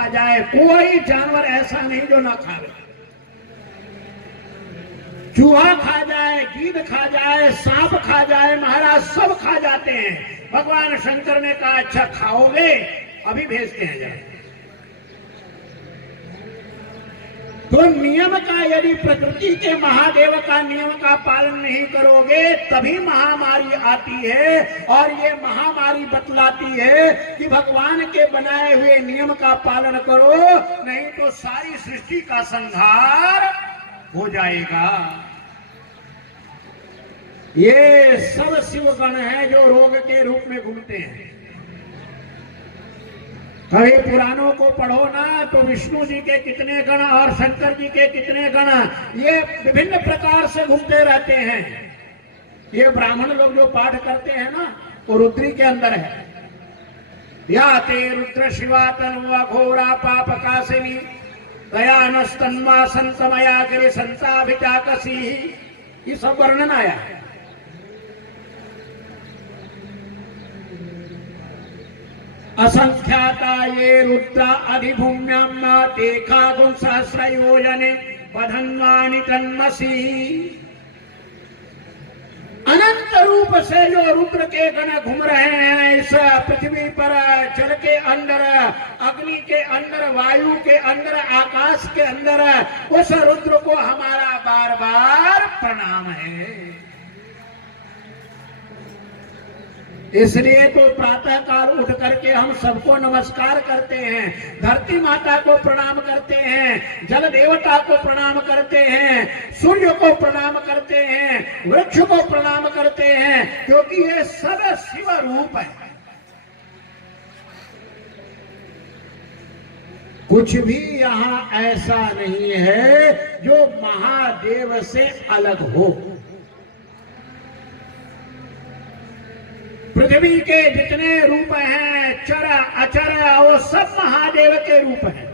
खा जाए, कोई जानवर ऐसा नहीं जो ना खावे। चूहा खा जाए, गीद खा जाए, सांप खा जाए, महाराज सब खा जाते हैं। भगवान शंकर ने कहा अच्छा खाओगे, अभी भेजते हैं जरा। तो नियम का, यदि प्रकृति के महादेव का नियम का पालन नहीं करोगे तभी महामारी आती है। और ये महामारी बतलाती है कि भगवान के बनाए हुए नियम का पालन करो, नहीं तो सारी सृष्टि का संहार हो जाएगा। ये सब शिवगण है जो रोग के रूप में घूमते हैं। अरे पुराणों को पढ़ो ना तो विष्णु जी के कितने गण और शंकर जी के कितने गण, ये विभिन्न प्रकार से घूमते रहते हैं। ये ब्राह्मण लोग जो पाठ करते हैं ना, वो रुद्री के अंदर है। या ते रुद्र शिवा तन्वा घोरा पाप कासिनी दयानस्तन्वा संतमया गिरि संताभिचाकसी, ये सब वर्णन आया है। असंख्याता ये रुद्रा अधिभूम्याम देखा गुण सहस्रयोजने बधन्वानि तन्मसी। अनंत रूप से जो रुद्र के गण घूम रहे हैं इस पृथ्वी पर, जल के अंदर, अग्नि के अंदर, वायु के अंदर, आकाश के अंदर, उस रुद्र को हमारा बार बार प्रणाम है। इसलिए तो प्रातः काल उठ करके हम सबको नमस्कार करते हैं। धरती माता को प्रणाम करते हैं, जल देवता को प्रणाम करते हैं, सूर्य को प्रणाम करते हैं, वृक्ष को प्रणाम करते हैं, क्योंकि ये सब शिव रूप है। कुछ भी यहाँ ऐसा नहीं है जो महादेव से अलग हो। पृथ्वी के जितने रूप हैं, चर अचर, वो सब महादेव के रूप हैं।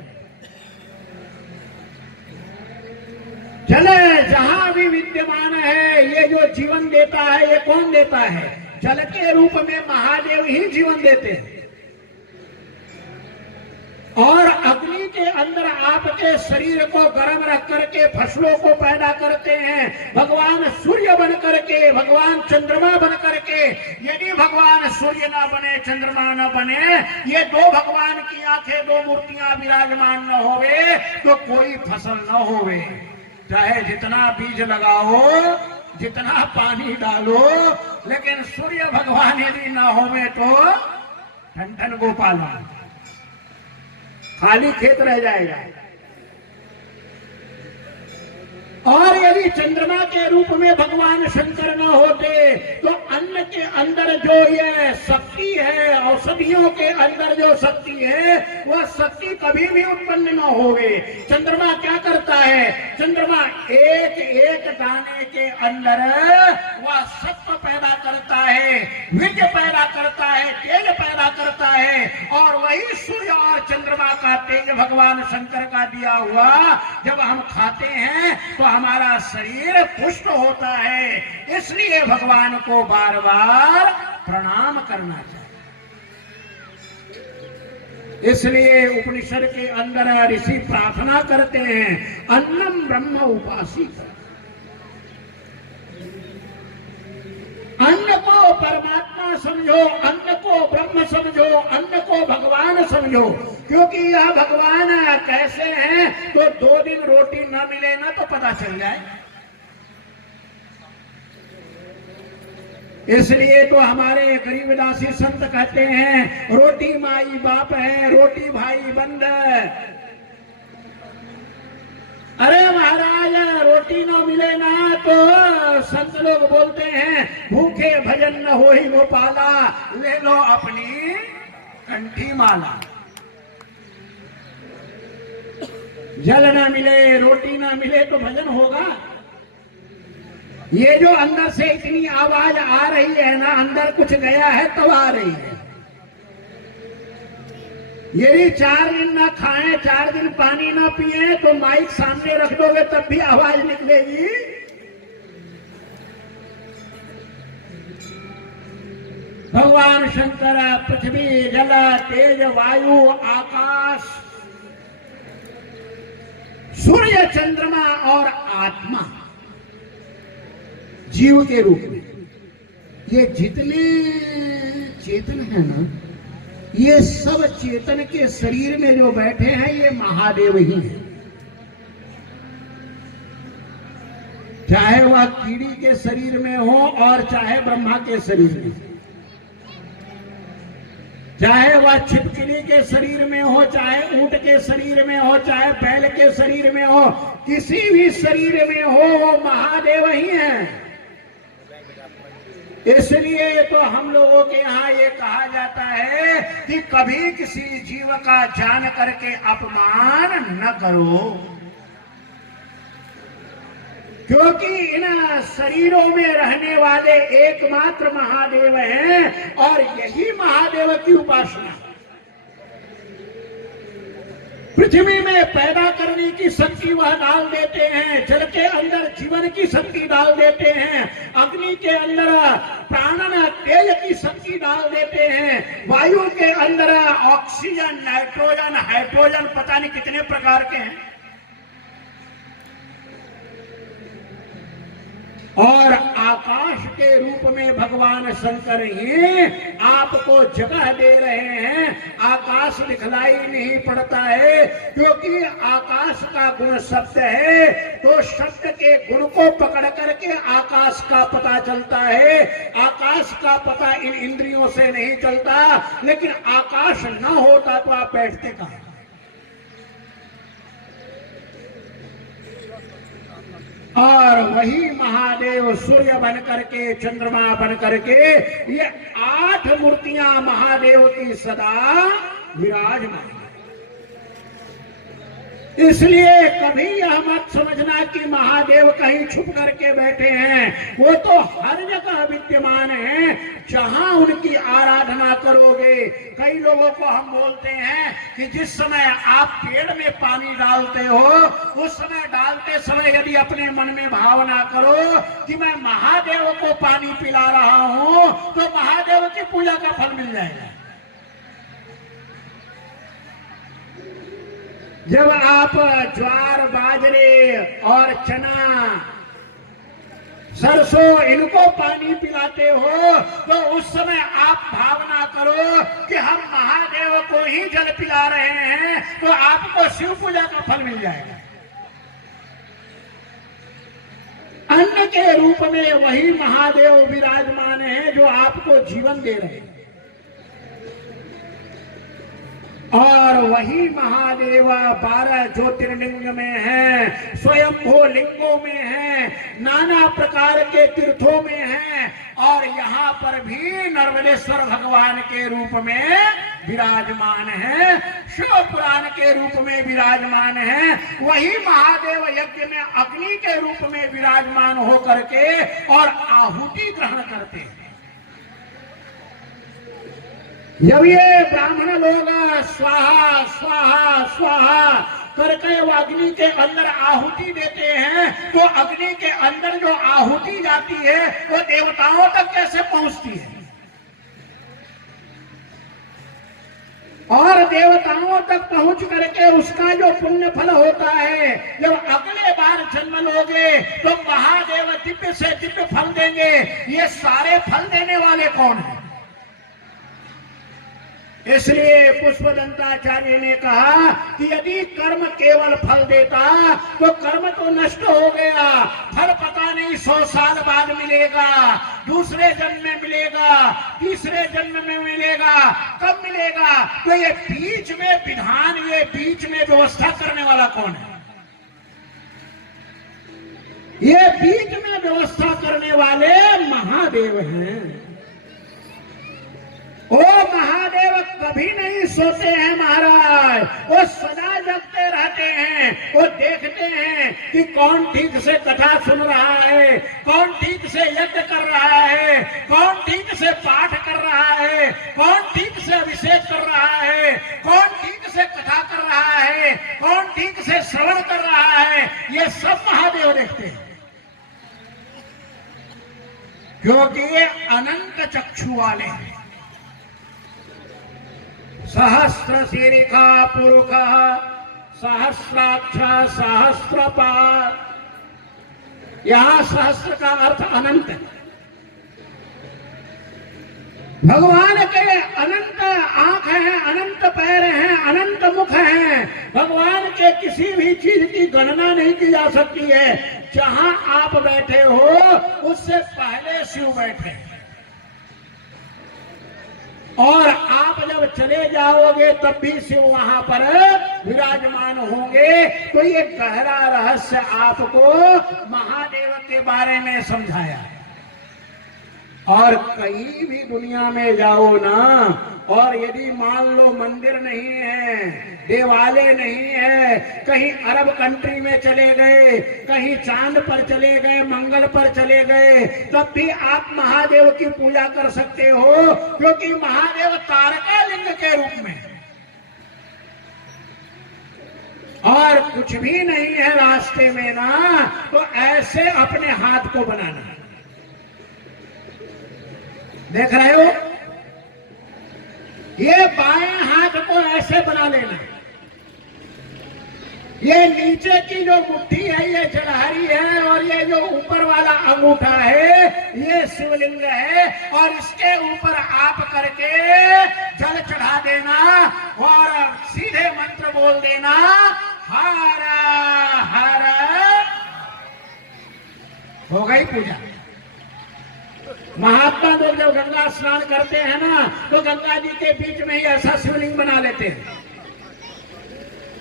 जल जहां भी विद्यमान है, ये जो जीवन देता है ये कौन देता है? जल के रूप में महादेव ही जीवन देते हैं। और अग्नि के अंदर आपके शरीर को गर्म रख करके फसलों को पैदा करते हैं भगवान सूर्य बन करके, भगवान चंद्रमा बन करके। यदि भगवान सूर्य ना बने, चंद्रमा न बने, ये दो भगवान की आंखें, दो मूर्तियां विराजमान न होवे तो कोई फसल न होवे। चाहे जितना बीज लगाओ, जितना पानी डालो, लेकिन सूर्य भगवान यदि ना होवे तो ठन ठन गोपाला, खाली खेत रह जाएगा। और यदि चंद्रमा के रूप में भगवान शंकर न होते तो अन्न के अंदर जो ये शक्ति है, औषधियों के अंदर जो शक्ति है, वह शक्ति कभी भी उत्पन्न न होवे। चंद्रमा क्या करता है? चंद्रमा एक एक दाने के अंदर वह सत्व पैदा करता है, वीर्य पैदा करता है, तेज पैदा करता है। और वही सूर्य और चंद्रमा का तेज भगवान शंकर का दिया हुआ जब हम खाते हैं तो हमारा शरीर पुष्ट होता है। इसलिए भगवान को बार बार प्रणाम करना चाहिए। इसलिए उपनिषद के अंदर ऋषि प्रार्थना करते हैं, अन्नम ब्रह्म उपासित। अन्न को परमात्मा समझो, अन्न को ब्रह्म समझो, अन्न को भगवान समझो। क्योंकि यह भगवान कैसे हैं तो 2 दिन रोटी न मिले ना तो पता चल जाए। इसलिए तो हमारे गरीबदासी संत कहते हैं, रोटी माई बाप है, रोटी भाई बंद। अरे महाराज, रोटी न मिले ना तो संत लोग बोलते हैं, भूखे भजन न हो ही गोपाला, ले लो अपनी कंठी माला। जल न मिले, रोटी न मिले तो भजन होगा? ये जो अंदर से इतनी आवाज आ रही है ना, अंदर कुछ गया है तब आ रही है। यदि 4 दिन ना खाएं, 4 दिन पानी ना पिए तो माइक सामने रख दोगे तब भी आवाज निकलेगी। भगवान शंकर पृथ्वी, जल, तेज, वायु, आकाश सूर्य, चंद्रमा और आत्मा जीव के रूप में, ये जितने चेतन है ना, ये सब चेतन के शरीर में जो बैठे हैं ये महादेव ही हैं। चाहे वह कीड़ी के शरीर में हो और चाहे ब्रह्मा के शरीर में, चाहे वह छिपकली के शरीर में हो, चाहे ऊंट के शरीर में हो, चाहे बैल के शरीर में हो, किसी भी शरीर में हो, वो महादेव ही हैं। इसलिए तो हम लोगों के यहाँ ये कहा जाता है कि कभी किसी जीव का जान करके अपमान न करो, क्योंकि इन शरीरों में रहने वाले एकमात्र महादेव हैं और यही महादेव की उपासना। पृथ्वी में पैदा करने की शक्ति वह डाल देते हैं, जल के अंदर जीवन की शक्ति डाल देते हैं, अग्नि के अंदर प्राणन तेज की शक्ति डाल देते हैं, वायु के अंदर ऑक्सीजन, नाइट्रोजन, हाइड्रोजन, पता नहीं कितने प्रकार के हैं, और आकाश के रूप में भगवान शंकर ही आपको जगह दे रहे हैं। आकाश दिखलाई नहीं पड़ता है, क्योंकि आकाश का गुण शब्द है, तो शब्द के गुण को पकड़ करके आकाश का पता चलता है। आकाश का पता इन इंद्रियों से नहीं चलता, लेकिन आकाश न होता तो आप बैठते कहां? और वही महादेव सूर्य बन करके, चंद्रमा बन करके, ये 8 मूर्तियां महादेव की सदा विराजमान। इसलिए कभी यह मत समझना कि महादेव कहीं छुप करके बैठे हैं, वो तो हर जगह विद्यमान हैं। जहां उनकी आराधना करोगे, कई लोगों को हम बोलते हैं कि जिस समय आप पेड़ में पानी डालते हो, उस समय डालते समय यदि अपने मन में भावना करो कि मैं महादेव को पानी पिला रहा हूं, तो महादेव की पूजा का फल मिल जाएगा। जब आप ज्वार, बाजरे और चना, सरसों इनको पानी पिलाते हो, तो उस समय आप भावना करो कि हम महादेव को ही जल पिला रहे हैं, तो आपको शिव पूजा का फल मिल जाएगा। अन्न के रूप में वही महादेव विराजमान है जो आपको जीवन दे रहे हैं, और वही महादेव 12 ज्योतिर्लिंग में है, स्वयंभू लिंगों में है, नाना प्रकार के तीर्थों में है, और यहाँ पर भी नर्मदेश्वर भगवान के रूप में विराजमान है, शिव पुराण के रूप में विराजमान है। वही महादेव यज्ञ में अग्नि के रूप में विराजमान होकर के और आहुति ग्रहण करते हैं। जब ये ब्राह्मण लोग स्वाहा स्वाहा स्वाहा करके वो अग्नि के अंदर आहुति देते हैं, तो अग्नि के अंदर जो आहुति जाती है वो देवताओं तक कैसे पहुंचती है, और देवताओं तक पहुंच करके उसका जो पुण्य फल होता है, जब अगले बार जन्म लोगे तो महादेव दिव्य से दिव्य फल देंगे। ये सारे फल देने वाले कौन हैं? इसलिए पुष्पदंताचार्य ने कहा कि यदि कर्म केवल फल देता तो कर्म तो नष्ट हो गया, फल पता नहीं 100 साल बाद मिलेगा, दूसरे जन्म में मिलेगा, तीसरे जन्म में मिलेगा, कब मिलेगा? तो ये बीच में विधान, ये बीच में व्यवस्था करने वाला कौन है? ये बीच में व्यवस्था करने वाले महादेव हैं। ओ महादेव कभी नहीं सोते हैं महाराज, वो सदा जगते रहते हैं। वो देखते हैं कि कौन ठीक से कथा सुन रहा है, कौन ठीक से यज्ञ कर रहा है, कौन ठीक से पाठ कर रहा है, कौन ठीक से अभिषेक कर रहा है, कौन ठीक से कथा कर रहा है, कौन ठीक से श्रवण कर रहा है। ये सब महादेव देखते हैं, क्योंकि ये अनंत चक्षु वाले हैं। सहस्र शीर्षा पुरुष सहस्राक्ष सहस्रपाद। यहां सहस्र का अर्थ अनंत है। भगवान के अनंत आंख हैं, अनंत पैर हैं, अनंत मुख हैं। भगवान के किसी भी चीज की गणना नहीं की जा सकती है। जहां आप बैठे हो उससे पहले शिव बैठे हैं, और आप जब चले जाओगे तब भी शिव वहां पर विराजमान होंगे। तो ये गहरा रहस्य आपको महादेव के बारे में समझाया। और कहीं भी दुनिया में जाओ ना, और यदि मान लो मंदिर नहीं है, देवालय नहीं है, कहीं अरब कंट्री में चले गए, कहीं चांद पर चले गए, मंगल पर चले गए, तब भी आप महादेव की पूजा कर सकते हो, क्योंकि महादेव तारकालिंग के रूप में। और कुछ भी नहीं है रास्ते में ना, तो ऐसे अपने हाथ को बनाना है। देख रहे हो, ये बाएं हाथ को ऐसे बना लेना। ये नीचे की जो मुट्ठी है ये जलहरी है, और ये जो ऊपर वाला अंगूठा है ये शिवलिंग है। और इसके ऊपर आप करके जल चढ़ा देना और सीधे मंत्र बोल देना, हर हर। हो गई पूजा। महात्मा लोग जब गंगा स्नान करते हैं ना, तो गंगा जी के बीच में ही ऐसा शिवलिंग बना लेते हैं,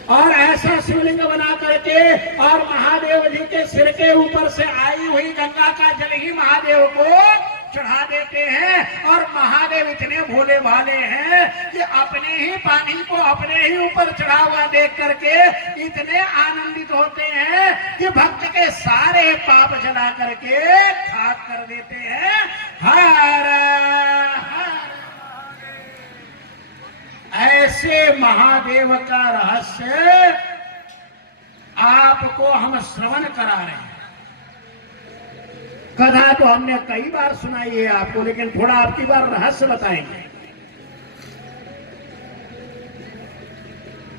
और ऐसा शिवलिंग बना करके और महादेव जी के सिर के ऊपर से आई हुई गंगा का जल ही महादेव को चढ़ा देते हैं। और महादेव इतने भोले भाले हैं कि अपने ही पानी को अपने ही ऊपर चढ़ा हुआ देख करके इतने आनंदित होते हैं कि भक्त के सारे पाप जला करके खाक कर देते हैं। हर हर। ऐसे महादेव का रहस्य आपको हम श्रवण करा रहे हैं। कथा तो हमने कई बार सुनाई है आपको, लेकिन थोड़ा आपकी बार रहस्य बताएंगे।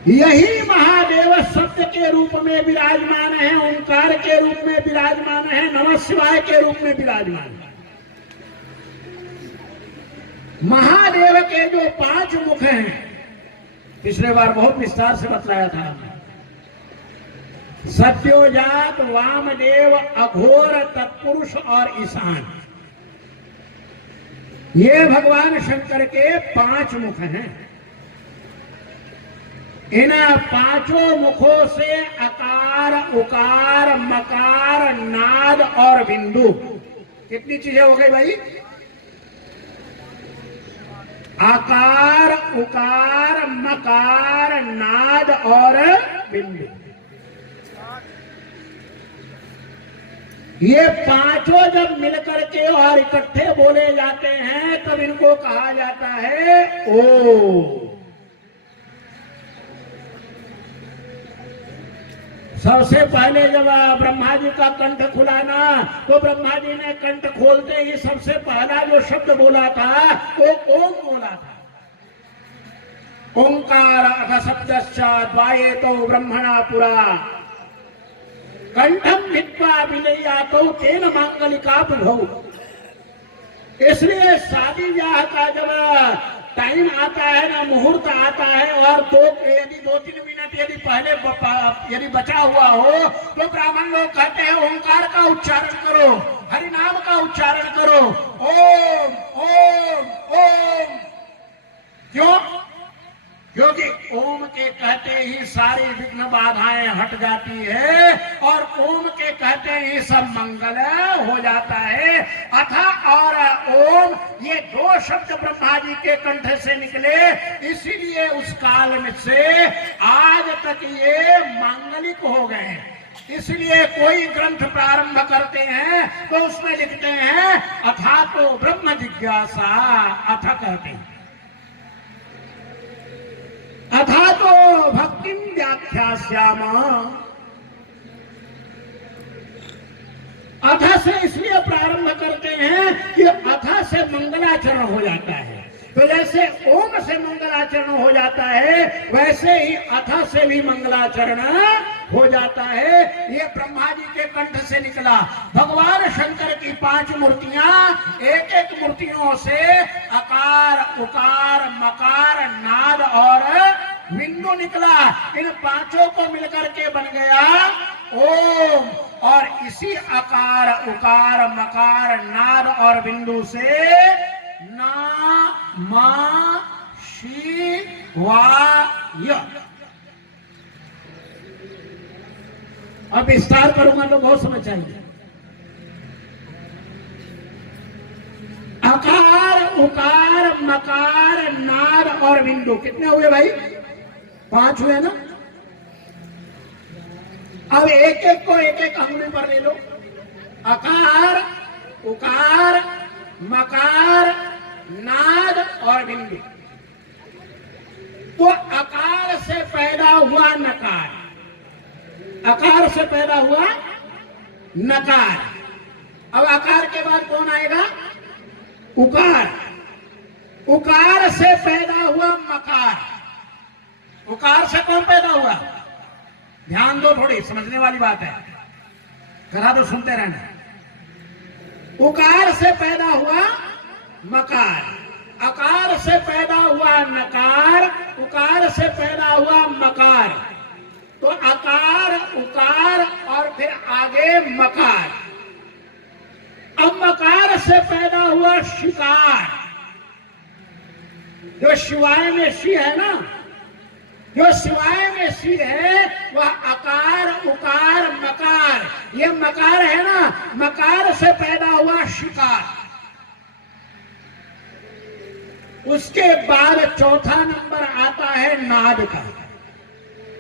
यही महादेव शब्द के रूप में विराजमान है, ओंकार के रूप में विराजमान है, नमः शिवाय के रूप में विराजमान है। महादेव के जो 5 मुख हैं, पिछले बार बहुत विस्तार से बतलाया था हमने। सत्योजात, वामदेव, अघोर, तत्पुरुष और ईशान, ये भगवान शंकर के 5 मुख हैं। इन 5 मुखों से अकार, उकार, मकार, नाद और बिंदु, कितनी चीजें हो गई भाई? आकार, उकार, मकार, नाद और बिंदु। ये 5 जब मिलकर के और इकट्ठे बोले जाते हैं तब इनको कहा जाता है ओम। सबसे पहले जब ब्रह्मा जी का कंठ खुला ना, तो ब्रह्मा जी ने कंठ खोलते ही सबसे पहला जो शब्द बोला था वो ओम बोला था। ओंकार अथ शब्दश्चात् द्वायेतो ब्रह्मणा पुरा कंठम भित्वा विलयातो तेन मांगलिका भौ। इसलिए शादी ब्याह का जब टाइम आता है ना, मुहूर्त आता है, और यदि 2-3 मिनट यदि पहले यदि बचा हुआ हो, तो ब्राह्मण लोग कहते हैं ओंकार का उच्चारण करो, हरि नाम का उच्चारण करो, ओम ओम ओम। क्यों? क्योंकि ओम के कहते ही सारी विघ्न बाधाएं हट जाती है, और ओम के कहते ही सब मंगल हो जाता है। अथा और ओम, ये 2 शब्द ब्रह्मा जी के कंठ से निकले, इसीलिए उस काल में से आज तक ये मांगलिक हो गए। इसलिए कोई ग्रंथ प्रारंभ करते हैं तो उसमें लिखते हैं अथा तो ब्रह्म जिज्ञासा, अथा कहते हैं। अथा तो भक्तिम व्याख्यास्यामा। अथा से इसलिए प्रारंभ करते हैं कि अथा से मंगलाचरण हो जाता है। तो जैसे ओम से मंगलाचरण हो जाता है, वैसे ही अथ से भी मंगलाचरण हो जाता है। ये ब्रह्मा जी के कंठ से निकला। भगवान शंकर की 5 मूर्तियां, एक एक मूर्तियों से अकार, उकार, मकार, नाद और बिंदु निकला। इन 5 को मिलकर के बन गया ओम। और इसी अकार, उकार, मकार, नाद और बिंदु से ना मा शी वा य। अब विस्तार करूंगा तो बहुत समझ आएगी। अकार, उकार, मकार, नाद और बिंदु कितने हुए भाई? 5 हुए ना। अब एक एक को एक एक अंगुली पर ले लो। अकार, उकार, मकार, नाद और बिंदु। तो अकार से पैदा हुआ नकार, अकार से पैदा हुआ नकार। अब अकार के बाद कौन आएगा? उकार। उकार से पैदा हुआ मकार। उकार से कौन पैदा हुआ? ध्यान दो, थोड़ी समझने वाली बात है, करा दो, सुनते रहना। उकार से पैदा हुआ मकार, अकार से पैदा हुआ नकार, उकार से पैदा हुआ मकार। तो अकार, उकार और फिर आगे मकार। अब मकार से पैदा हुआ शिकार। जो शिवाय में शी है ना, जो शिवाय में शी है वह अकार, उकार, मकार। ये मकार है ना, मकार से पैदा हुआ शिकार। उसके बाद चौथा नंबर आता है नाद का,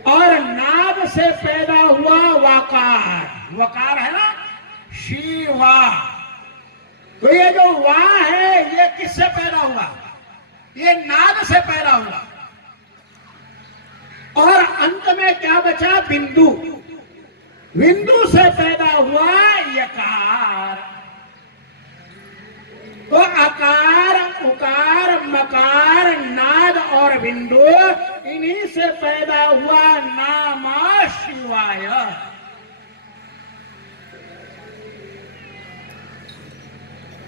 और नाद से पैदा हुआ वाकार। वकार है ना, शिवा। तो ये जो वा है ये किससे पैदा हुआ? ये नाद से पैदा हुआ। और अंत में क्या बचा? बिंदु। बिंदु से पैदा हुआ यकार। तो अकार, उकार, मकार, नाद और बिंदु, इन्हीं से पैदा हुआ नामा शिवाय।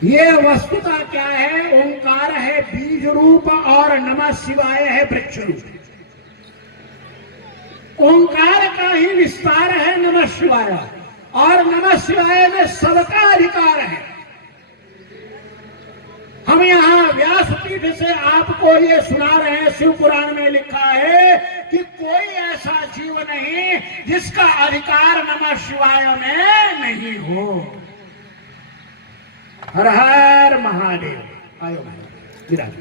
ये वस्तुता क्या है? ओंकार है बीज रूप और नमः शिवाय है वृक्ष रूप। ओंकार का ही विस्तार है नमः शिवाय, और नमः शिवाय में सबका अधिकार है। हम यहाँ व्यासपीठ से आपको ये सुना रहे हैं, शिव पुराण में लिखा है कि कोई ऐसा जीव नहीं जिसका अधिकार नमः शिवाय में नहीं हो। हर हर महादेव। आयो विराज।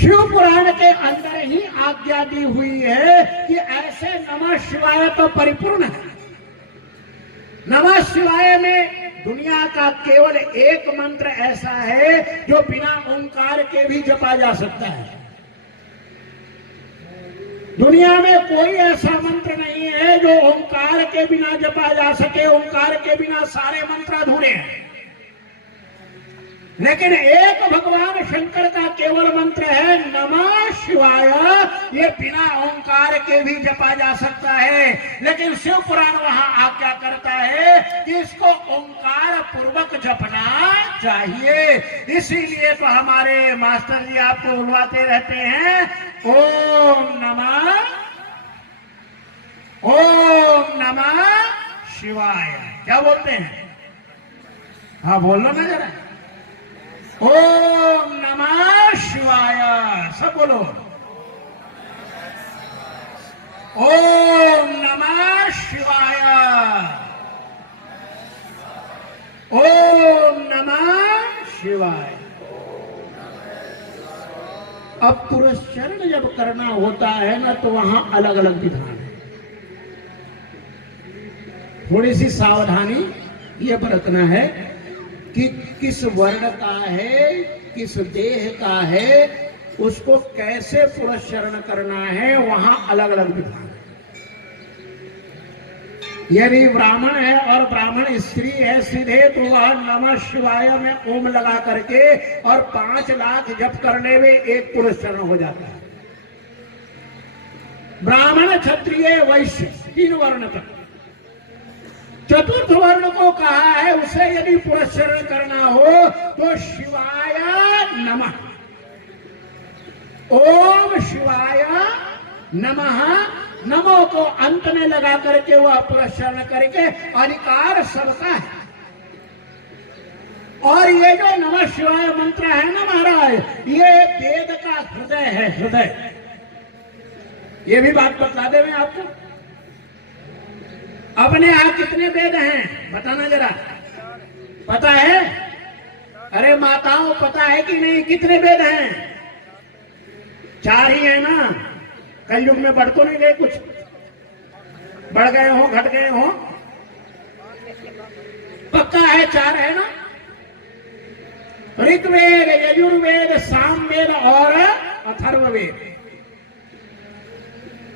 शिव पुराण के अंदर ही आज्ञा दी हुई है कि ऐसे नमः शिवाय तो परिपूर्ण है। नमः शिवाय में दुनिया का केवल एक मंत्र ऐसा है जो बिना ओंकार के भी जपा जा सकता है। दुनिया में कोई ऐसा मंत्र नहीं है जो ओंकार के बिना जपा जा सके। ओंकार के बिना सारे मंत्र अधूरे हैं। लेकिन एक भगवान शंकर का केवल मंत्र है नमः शिवाय। ये बिना ओंकार के भी जपा जा सकता है, लेकिन शिव पुराण वहां आज्ञा करता है कि इसको ओंकार पूर्वक जपना चाहिए। इसीलिए तो हमारे मास्टर जी आपको बुलवाते रहते हैं, ओम नमः शिवाय। क्या बोलते हैं? हाँ बोलो ना जरा। ओम नमः शिवाय। सब बोलो। ओम नमः शिवाय। ओम नमः शिवाय। अब पुरस्चरण जब करना होता है ना तो वहां अलग अलग विधान है। थोड़ी सी सावधानी ये बरतना है कि किस वर्ण का है, किस देह का है, उसको कैसे पुरस्चरण करना है, वहां अलग अलग विधान है। यदि ब्राह्मण है और ब्राह्मण स्त्री है सीधे, तो वह नमः शिवाय में ओम लगा करके और 5 लाख जप करने में एक पुरस्कार हो जाता है। ब्राह्मण, क्षत्रिय, वैश्य 3 वर्ण तक। चतुर्थ वर्ण को कहा है उसे यदि पुरस्कार करना हो तो शिवाय नमः, ओम शिवाय नमः, नमो को अंत में लगा करके वह पुरस्कार करके अधिकार सबका है। और ये जो नमः शिवाय मंत्र है ना महाराज, ये वेद का हृदय है, हृदय। ये भी बात बता दे मैं आपको। अपने यहाँ कितने वेद हैं बताना जरा, पता है? अरे माताओं पता है कि नहीं कितने वेद हैं? 4 ही है ना। कलयुग में बढ़ तो नहीं गए, कुछ बढ़ गए हो, घट गए हो? पक्का है 4 है ना। ऋग्वेद, यजुर्वेद, सामवेद और अथर्ववेद।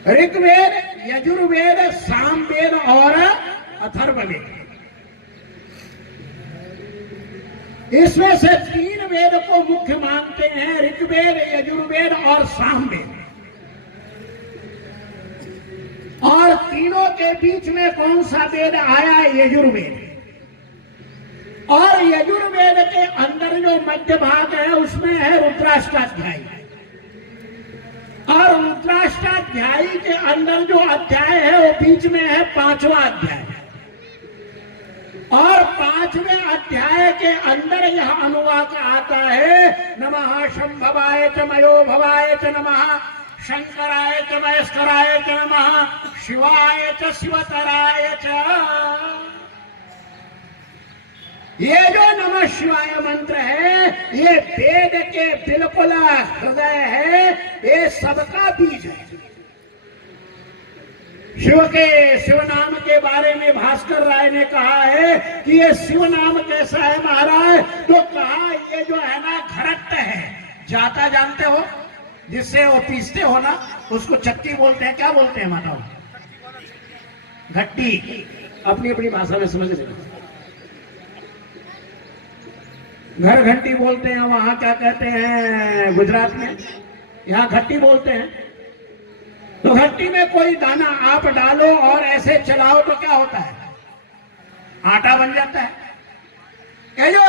ऋग्वेद, यजुर्वेद, सामवेद और अथर्ववेद। इसमें से 3 वेद को मुख्य मानते हैं, ऋग्वेद, यजुर्वेद और सामवेद। और तीनों के बीच में कौन सा वेद आया? यजुर्वेद। और यजुर्वेद के अंदर जो मध्य भाग है उसमें है रुद्राष्टाध्यायी। और रुद्राष्टाध्यायी के अंदर जो अध्याय है वो बीच में है 5वां अध्याय। और 5वें अध्याय के अंदर यह अनुवाक आता है, नमः शंभवाय च मयो भवाय च नमः, शंकराय च महेश्वराय च नमः, शिवाय च शिवतराय च। ये जो नमः शिवाय मंत्र है ये वेद के बिल्कुल हृदय है, ये सबका बीज है। शिव नाम के बारे में भास्कर राय ने कहा है कि ये शिव नाम कैसा है महाराज, तो कहा ये जो है ना घरट है। जाता जानते हो जिससे वो पीसते हो ना, उसको चक्की बोलते हैं। क्या बोलते हैं माताओं? घट्टी। अपनी अपनी भाषा में समझ लेना। घर घंटी बोलते हैं, वहां क्या कहते हैं गुजरात में? यहाँ घट्टी बोलते हैं। तो घट्टी में कोई दाना आप डालो और ऐसे चलाओ तो क्या होता है? आटा बन जाता है। ये जो